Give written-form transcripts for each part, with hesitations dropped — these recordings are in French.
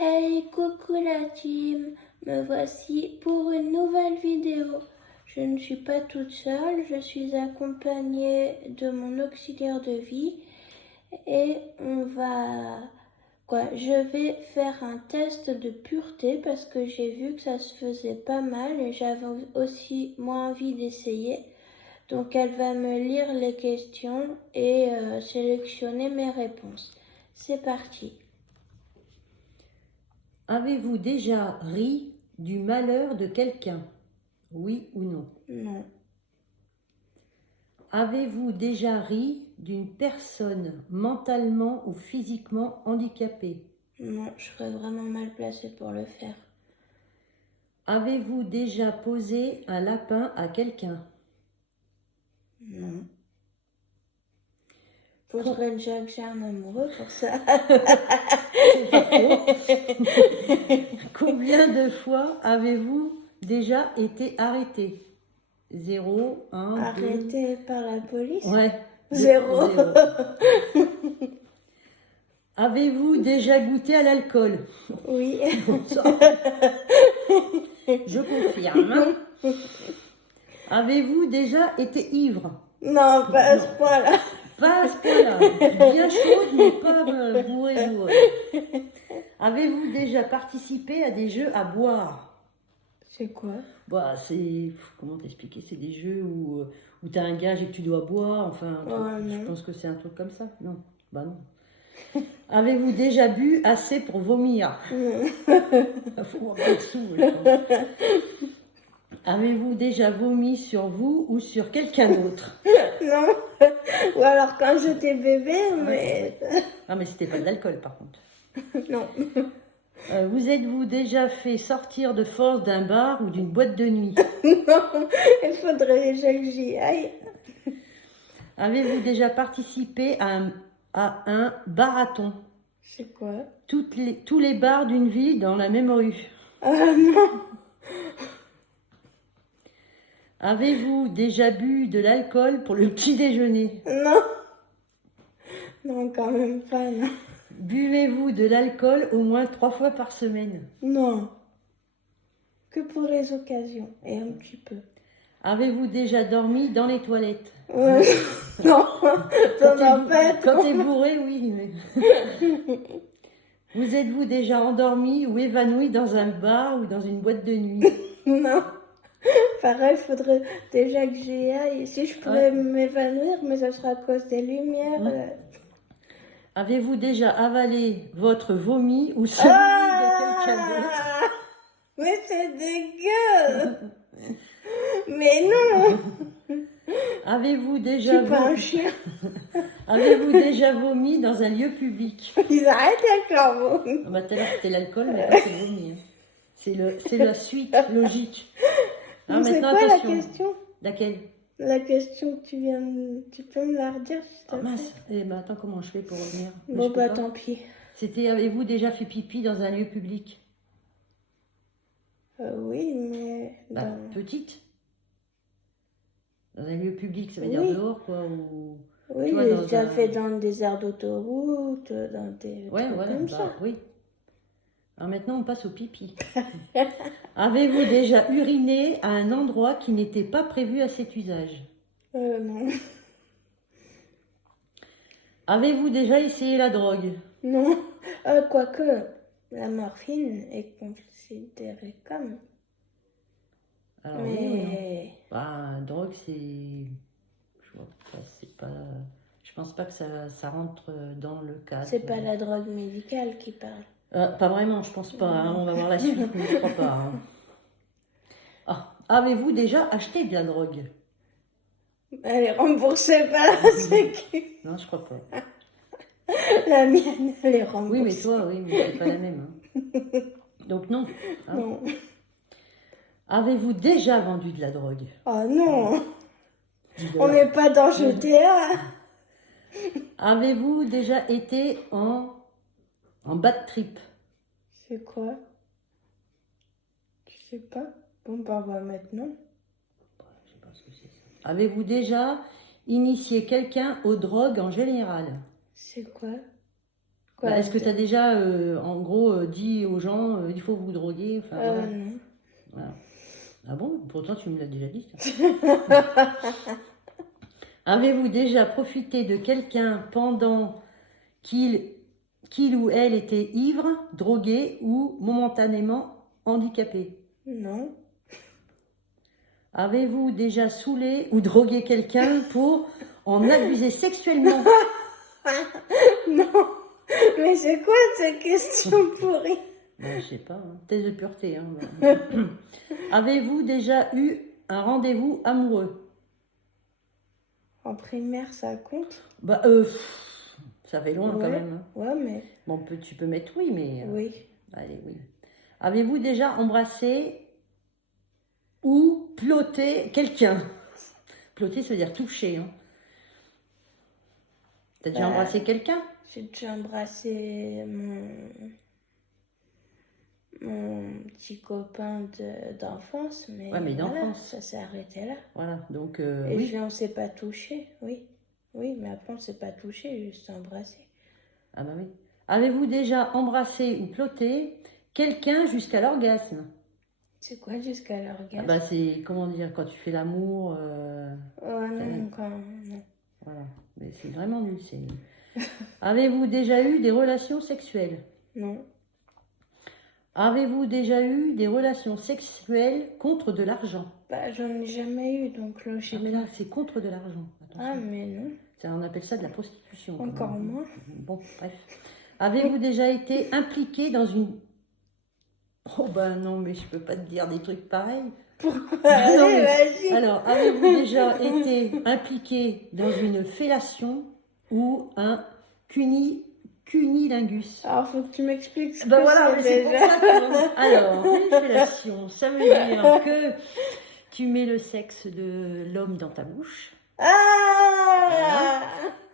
Hey, coucou la team, me voici pour une nouvelle vidéo. Je ne suis pas toute seule, je suis accompagnée de mon auxiliaire de vie et je vais faire un test de pureté parce que j'ai vu que ça se faisait pas mal et j'avais aussi moi envie d'essayer. Donc elle va me lire les questions et sélectionner mes réponses. C'est parti. Avez-vous déjà ri du malheur de quelqu'un? Oui ou non? Non. Avez-vous déjà ri d'une personne mentalement ou physiquement handicapée? Non, je serais vraiment mal placée pour le faire. Avez-vous déjà posé un lapin à quelqu'un? Non. Faudrait déjà que j'ai un amoureux pour ça. C'est pas faux. Combien de fois avez-vous déjà été arrêté? 0, 1, 2... Arrêté par la police? Ouais. 0. Avez-vous déjà goûté à l'alcool? Oui. Je confirme. Avez-vous déjà été ivre? Non, pas à ce point-là. Pas à ce point-là. Bien chaude, mais pas bourrée. Avez-vous déjà participé à des jeux à boire? C'est quoi? Bah, c'est... Comment t'expliquer? C'est des jeux où tu as un gage et que tu dois boire. Enfin, je pense que c'est un truc comme ça. Non. Bah non. Avez-vous déjà bu assez pour vomir? Faut voir pas dessous, je pense. Avez-vous déjà vomi sur vous ou sur quelqu'un d'autre? Non. Ou alors quand j'étais bébé, mais... Ah, mais c'était pas de l'alcool par contre. Non. Vous êtes-vous déjà fait sortir de force d'un bar ou d'une boîte de nuit? Non, il faudrait déjà que j'y aille. Avez-vous déjà participé à un barathon? C'est quoi? Tous les bars d'une ville dans la même rue. Ah non. Avez-vous déjà bu de l'alcool pour le petit déjeuner? Non. Non, quand même pas, non. Buvez-vous de l'alcool au moins 3 fois par semaine? Non. Que pour les occasions, et un petit peu. Avez-vous déjà dormi dans les toilettes? Non, ça va pas être. Quand t'es bourré, oui. Mais... Vous êtes-vous déjà endormi ou évanoui dans un bar ou dans une boîte de nuit? Non. Pareil, il faudrait déjà que j'y aille. Si je pourrais m'évanouir, mais ça sera à cause des lumières. Avez-vous déjà avalé votre vomi ou celui de quelqu'un d'autre? Mais c'est dégueu. Mais non. Avez-vous déjà Je suis pas un chien. Avez-vous déjà vomi dans un lieu public? Ils arrêtent avec leur vomi. Ah bah, tout à l'heure c'était l'alcool, mais là c'est le vomi. C'est la suite logique. Ah, c'est quoi la question? Laquelle? La question que tu viens de... Tu peux me la redire, s'il te plaît? Mince. Eh ben, attends, comment je fais pour revenir? Bon, bah tant pis. C'était, avez-vous déjà fait pipi dans un lieu public? Oui, mais... Petite? Dans un lieu public, ça veut dire dehors, quoi, ou... Oui, j'ai déjà fait dans des aires d'autoroute, dans des trucs comme ça. Oui. Alors maintenant, on passe au pipi. Avez-vous déjà uriné à un endroit qui n'était pas prévu à cet usage? Non. Avez-vous déjà essayé la drogue? Non. Quoique, la morphine est considérée comme... Alors oui ou non? Bah, drogue, c'est... Je pense pas que ça rentre dans le cadre. C'est pas la drogue médicale qui parle. Pas vraiment, je pense pas. Hein. On va voir la suite, mais je crois pas. Hein. Ah, avez-vous déjà acheté de la drogue? Elle est remboursée par la Sécu. Non, je crois pas. La mienne, elle est remboursée. Oui, mais toi, oui, mais c'est pas la même. Hein. Donc non. Hein. Non. Avez-vous déjà vendu de la drogue? Oh non. On n'est pas dans GTA. Avez-vous déjà été en bad trip? C'est quoi? Tu sais pas? Bon, bah, on va maintenant. Je sais pas ce que c'est ça. Avez-vous déjà initié quelqu'un aux drogues en général? C'est quoi? Quoi, Est-ce que tu as déjà, en gros, dit aux gens, il faut vous droguer, enfin, voilà. Non. Voilà. Ah bon? Pourtant, tu me l'as déjà dit, ça. Avez-vous déjà profité de quelqu'un pendant qu'il ou elle était ivre, drogué ou momentanément handicapé? Non. Avez-vous déjà saoulé ou drogué quelqu'un pour en abuser sexuellement? Non. Mais c'est quoi ces questions pourries? Je sais pas, hein. Test de pureté. Hein. Avez-vous déjà eu un rendez-vous amoureux? En primaire, ça compte? Bah, ça fait loin quand même. Hein. Ouais, mais... Bon, tu peux mettre oui, mais... Oui. Allez, oui. Avez-vous déjà embrassé ou ploté quelqu'un? Ploter, ça veut dire toucher. Hein. T'as déjà embrassé quelqu'un? J'ai déjà embrassé mon petit copain d'enfance, mais, Ouais, mais voilà, d'enfance. ça s'est arrêté là. Voilà, donc Et oui. on ne s'est pas touché, oui. Oui, mais après on ne s'est pas touché, juste embrassé. Ah bah oui. Avez-vous déjà embrassé ou ploté quelqu'un jusqu'à l'orgasme? C'est quoi jusqu'à l'orgasme? Bah c'est, comment dire, quand tu fais l'amour... non, non. Voilà, mais c'est vraiment nul, c'est nul. Avez-vous déjà eu des relations sexuelles? Non. Avez-vous déjà eu des relations sexuelles contre de l'argent? Bah, j'en ai jamais eu, donc là, Ah mais là, c'est contre de l'argent. Ah, mais non. Ça, on appelle ça de la prostitution. Encore moins. Bon, bref. Avez-vous déjà été impliqué dans une... Oh ben non, mais je peux pas te dire des trucs pareils. Pourquoi? Non, Allez, mais... vas-y. Alors, avez-vous déjà été impliqué dans une fellation ou un cunilingus? Alors, faut que tu m'expliques ce Ben que voilà, mais c'est pour déjà. ça que... Alors, une fellation, ça veut dire que tu mets le sexe de l'homme dans ta bouche. Ah Voilà.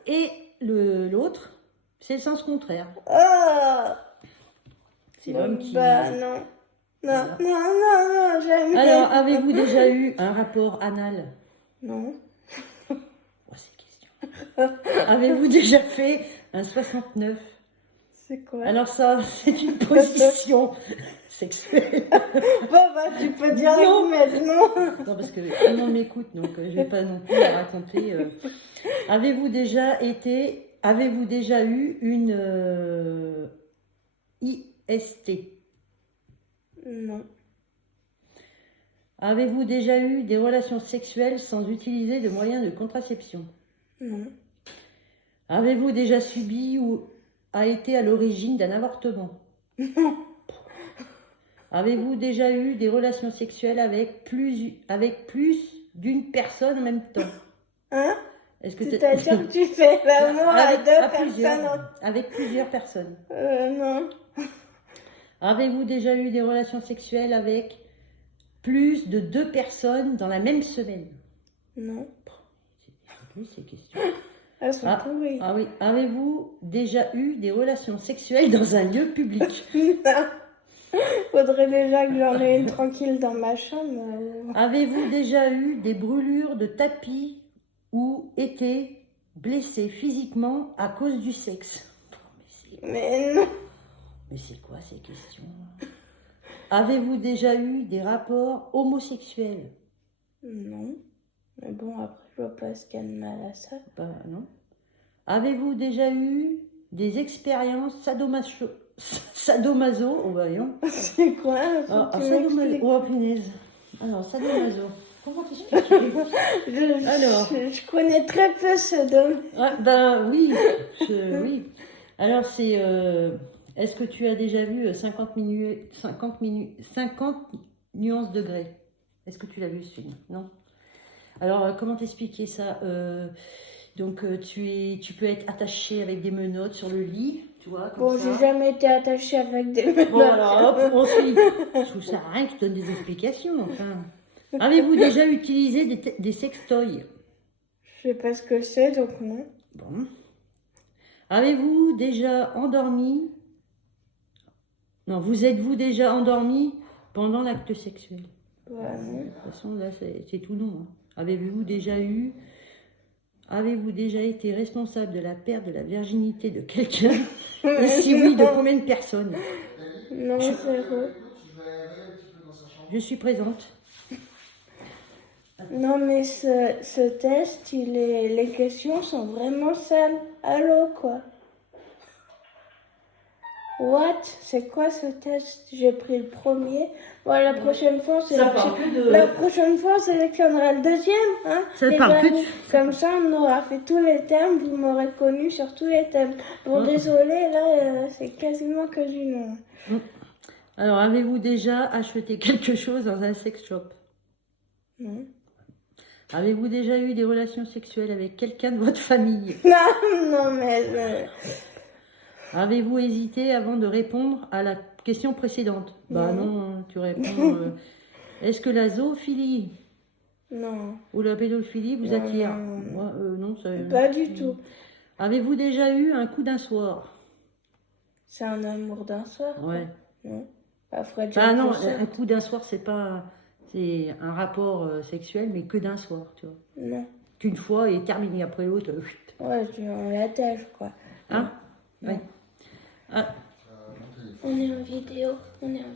Et l'autre, c'est le sens contraire. Ah C'est l'homme qui... Bah non. Non, Voilà. non, jamais. Alors, avez-vous déjà eu un rapport anal? Non. Oh, c'est question. Avez-vous déjà fait un 69? C'est quoi? Alors ça, c'est une position sexuelle. Bon, bah, tu peux dire Non. maintenant. Non, parce que tout le monde m'écoute, donc je vais pas non plus la raconter. Avez-vous déjà eu une IST? Non. Avez-vous déjà eu des relations sexuelles sans utiliser de moyens de contraception? Non. Avez-vous déjà subi ou a été à l'origine d'un avortement? Non. Avez-vous déjà eu des relations sexuelles avec plus d'une personne en même temps? Hein? Est-ce que C'est-à-dire que tu fais l'amour à deux plusieurs, personnes? avec plusieurs personnes. Non. Avez-vous déjà eu des relations sexuelles avec plus de 2 personnes dans la même semaine? Non. C'est plus ces questions. Elles sont pourries. Ah oui. Avez-vous déjà eu des relations sexuelles dans un lieu public? Non. Faudrait déjà que j'en ai une tranquille dans ma chambre. Avez-vous déjà eu des brûlures de tapis ou été blessé physiquement à cause du sexe? Mais non. Mais c'est quoi ces questions? Avez-vous déjà eu des rapports homosexuels? Non. Mais bon, après, je vois pas ce qu'il y a de mal à ça. Bah non. Avez-vous déjà eu des expériences sadomaso? Oh bah non. C'est quoi? Sadomaso. Oh punaise. Alors, sadomaso. Comment t'expliquer? Alors. Je connais très peu ce domaine. Ah, ben oui. Oui. Alors c'est... est-ce que tu as déjà vu 50 nuances degrés? Est-ce que tu l'as vu ce film? Non. Alors comment t'expliquer ça? Donc tu peux être attaché avec des menottes sur le lit, tu vois, comme bon, ça. j'ai jamais été attachée avec des menottes. Bon alors, hop, ensuite, je trouve ça rien qui donne des explications, enfin. Avez-vous déjà utilisé des sextoys? Je sais pas ce que c'est, donc non. Bon. Avez-vous déjà endormi? Non, vous êtes-vous déjà endormi pendant l'acte sexuel? Bah non. De toute façon, là, c'est tout non. Hein. Avez-vous déjà eu Avez-vous déjà été responsable de la perte de la virginité de quelqu'un? Et si oui, de combien de personnes? Non, zéro. Je suis présente. Non, mais ce test, les questions sont vraiment sales. Allô, quoi? What? C'est quoi ce test? J'ai pris le premier. Bon, la prochaine fois, la prochaine fois, on sélectionnera le deuxième. Hein? Ça parle que de... Comme ça, on aura fait tous les thèmes. Vous m'aurez connu sur tous les thèmes. Bon, désolé, là, c'est quasiment que du nom. Alors, avez-vous déjà acheté quelque chose dans un sex shop? Non. Avez-vous déjà eu des relations sexuelles avec quelqu'un de votre famille? Non, mais... Avez-vous hésité avant de répondre à la question précédente? Bah non, tu réponds... Est-ce que la zoophilie ou la pédophilie vous attire? Moi, non, ça... Pas du tout. Avez-vous déjà eu un coup d'un soir? C'est un amour d'un soir? Ouais. Non. Non, un coup d'un soir, c'est pas... C'est un rapport sexuel, mais que d'un soir, tu vois. Non. Qu'une fois et terminé après l'autre. Ouais, on l'attache, quoi. Hein? Ouais. Ah. On est en vidéo. On est en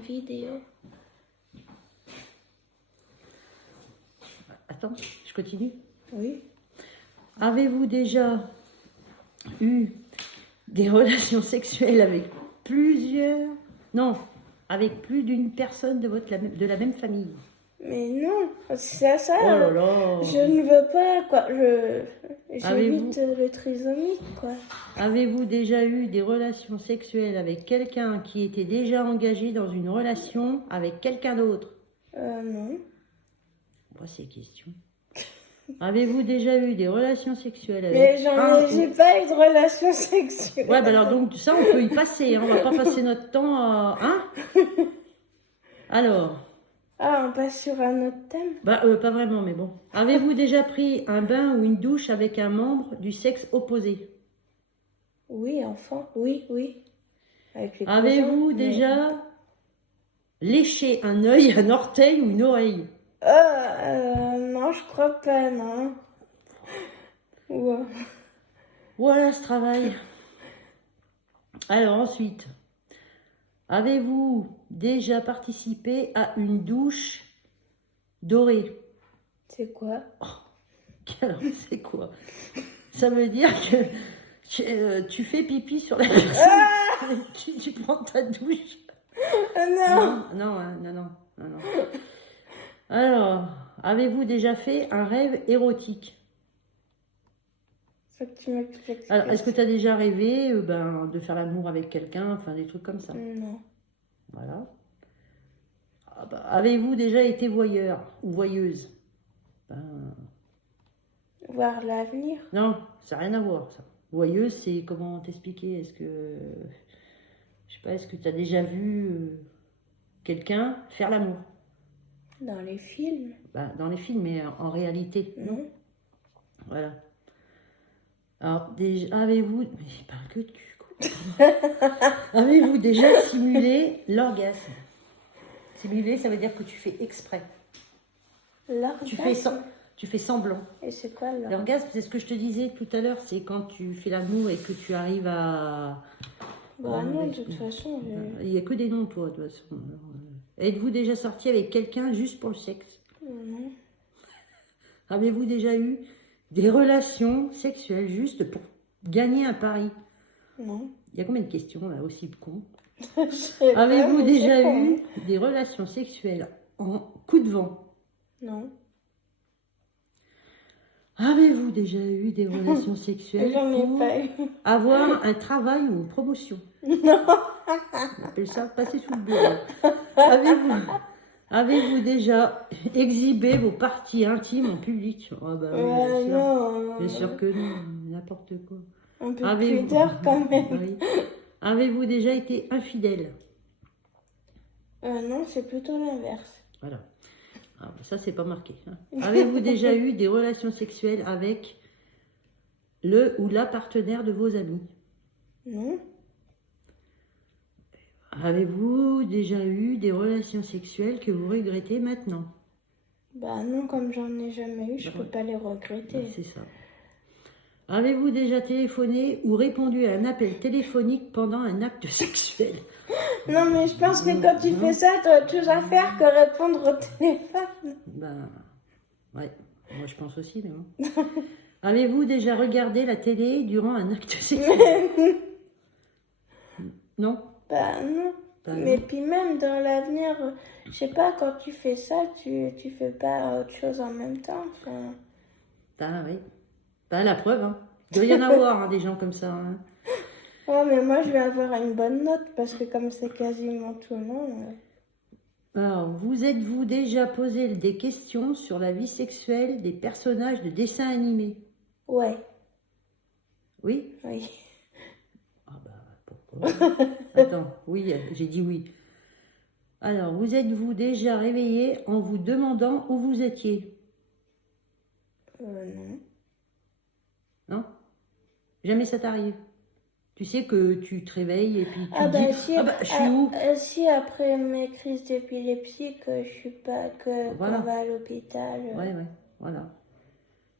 vidéo. Attends, je continue? Oui. Avez-vous déjà eu des relations sexuelles avec plusieurs... Non, avec plus d'une personne de la même famille? Mais non, c'est ça. Oh là là. Je ne veux pas, quoi. J'évite le trisomique, quoi. Avez-vous déjà eu des relations sexuelles avec quelqu'un qui était déjà engagé dans une relation avec quelqu'un d'autre? Non. Moi, c'est question. Avez-vous déjà eu des relations sexuelles avec... Mais j'ai pas eu de relations sexuelles. Ouais, bah alors donc ça, on peut y passer. Hein. On va pas passer notre temps à... Hein? Alors... Ah, on passe sur un autre thème? Bah, pas vraiment, mais bon. Avez-vous déjà pris un bain ou une douche avec un membre du sexe opposé? Oui, enfant. Oui. Avez-vous déjà léché un œil, un orteil ou une oreille? Non, je crois pas, non. Ouais. Voilà ce travail. Alors ensuite, avez-vous déjà participé à une douche dorée? C'est quoi? Alors, c'est quoi? Ça veut dire que tu fais pipi sur la personne, tu prends ta douche. Non. Non. Alors, avez-vous déjà fait un rêve érotique? Faut que tu m'expliques. Alors, est-ce que tu as déjà rêvé de faire l'amour avec quelqu'un, enfin des trucs comme ça? Non. Voilà. Ah bah, avez-vous déjà été voyeur ou voyeuse? Voir l'avenir? Non, ça n'a rien à voir, ça. Voyeuse, c'est comment t'expliquer? Est-ce que... Je sais pas, est-ce que tu as déjà vu quelqu'un faire l'amour? Dans les films? Dans les films, mais en réalité, non? Voilà. Alors, déjà, avez-vous... Mais il parle que de cul, quoi. Avez-vous déjà simulé l'orgasme? Simuler, ça veut dire que tu fais exprès. L'orgasme? Tu fais semblant. Et c'est quoi l'orgasme? L'orgasme, c'est ce que je te disais tout à l'heure, c'est quand tu fais l'amour et que tu arrives à... Bah non, de toute façon... Il n'y a que des noms, toi, de toute façon. Êtes-vous déjà sorti avec quelqu'un juste pour le sexe? Non. Avez-vous déjà eu des relations sexuelles juste pour gagner un pari? Non. Il y a combien de questions, là, aussi con? Avez-vous déjà eu des relations sexuelles en coup de vent? Non. Avez-vous déjà eu des relations sexuelles pour avoir un travail ou une promotion? Non. On appelle ça passer sous le bureau. Avez-vous déjà exhibé vos parties intimes en public? Oh bah oui, non. Bien sûr que non, n'importe quoi. Un peu plus d'heures quand même. Oui. Avez-vous déjà été infidèle? Non, c'est plutôt l'inverse. Voilà. Ah, ça, c'est pas marqué. Hein. Avez-vous déjà eu des relations sexuelles avec le ou la partenaire de vos amis? Non. Avez-vous déjà eu des relations sexuelles que vous regrettez maintenant? Bah non, comme j'en ai jamais eu, je peux pas les regretter. Bah, c'est ça. Avez-vous déjà téléphoné ou répondu à un appel téléphonique pendant un acte sexuel? Non, mais je pense que quand tu fais ça, tu as autre chose à faire que répondre au téléphone. Ben, ouais, moi je pense aussi, mais bon. Avez-vous déjà regardé la télé durant un acte sexuel? Non? Bah non. Bah, mais non. puis même dans l'avenir, je sais pas, quand tu fais ça, tu fais pas autre chose en même temps. Enfin... Ah oui. Bah, la preuve, hein. Il doit y en avoir hein, des gens comme ça. Hein. Ouais, mais moi je vais avoir une bonne note parce que comme c'est quasiment tout non. Alors, vous êtes-vous déjà posé des questions sur la vie sexuelle des personnages de dessins animés? Ouais. Oui? Oui. Ah bah, pourquoi? Attends, oui, j'ai dit oui. Alors, vous êtes-vous déjà réveillé en vous demandant où vous étiez? Non. Non? Jamais ça t'arrive? Tu sais que tu te réveilles et puis tu Ah te bah dis si, ah bah je suis où? si après mes crises d'épilepsie que je suis pas Voilà. qu'on va à l'hôpital. Ouais, voilà.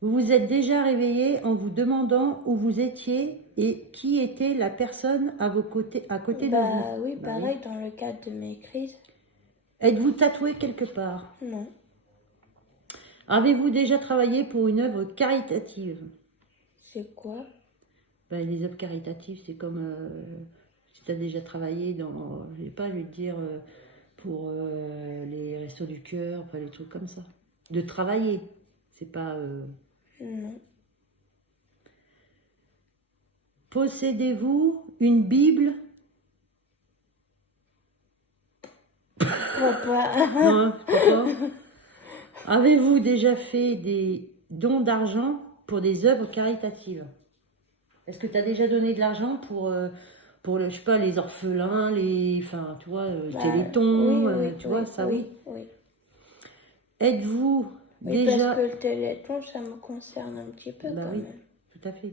Vous vous êtes déjà réveillé en vous demandant où vous étiez et qui était la personne à côté de vous? Bah oui, Bah pareil dans le cadre de mes crises. Êtes-vous tatoué quelque part? Non. Avez-vous déjà travaillé pour une œuvre caritative? C'est quoi? Ben, les œuvres caritatives, c'est comme si tu as déjà travaillé dans, je vais pas lui dire, pour les Restos du Cœur, enfin, les trucs comme ça. De travailler, c'est pas... Non. Possédez-vous une Bible? Papa. Non, je crois pas. Avez-vous déjà fait des dons d'argent pour des œuvres caritatives? Est-ce que tu as déjà donné de l'argent pour je sais pas, les orphelins, enfin, tu vois, Téléthon, oui, tu vois, ça oui. Oui. Êtes-vous Oui, déjà... parce que le Téléthon, ça me concerne un petit peu Bah quand oui, même. tout à fait.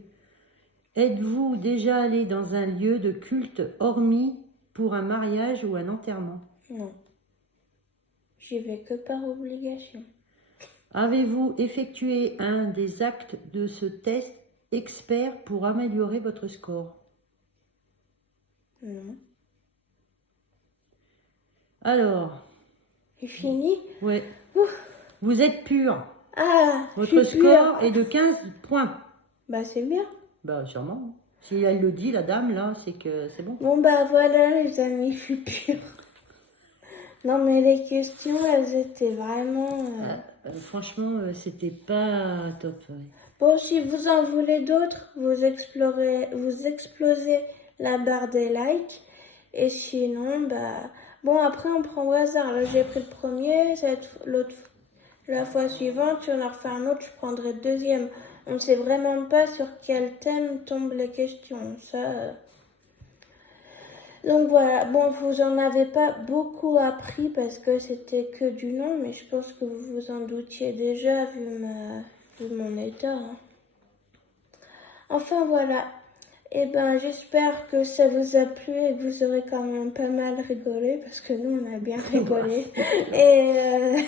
Êtes-vous déjà allé dans un lieu de culte hormis pour un mariage ou un enterrement? Non. J'y vais que par obligation. Avez-vous effectué un des actes de ce test expert pour améliorer votre score? Non. Alors, C'est fini? ouais. Ouf. Vous êtes pur. Ah, Votre score est de 15 points. Bah c'est bien. Bah sûrement. Si elle le dit, la dame, là, c'est que c'est bon. Bon bah voilà les amis, je suis pure. Non mais les questions, elles étaient vraiment... Franchement, c'était pas top. Ouais. Bon, si vous en voulez d'autres, vous explosez la barre des likes. Et sinon, bah... Bon, après, on prend au hasard. Là, j'ai pris le premier. La fois suivante, si on en refait un autre, je prendrai le deuxième. On ne sait vraiment pas sur quel thème tombent les questions. Ça... Donc voilà, bon, vous en avez pas beaucoup appris parce que c'était que du nom, mais je pense que vous vous en doutiez déjà vu mon état. Hein. Enfin voilà, et ben j'espère que ça vous a plu et que vous aurez quand même pas mal rigolé parce que nous on a bien rigolé. Et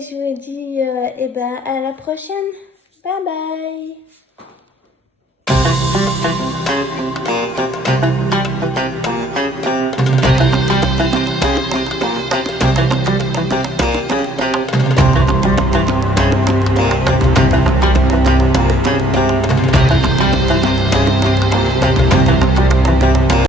je me dis, et ben à la prochaine, bye bye.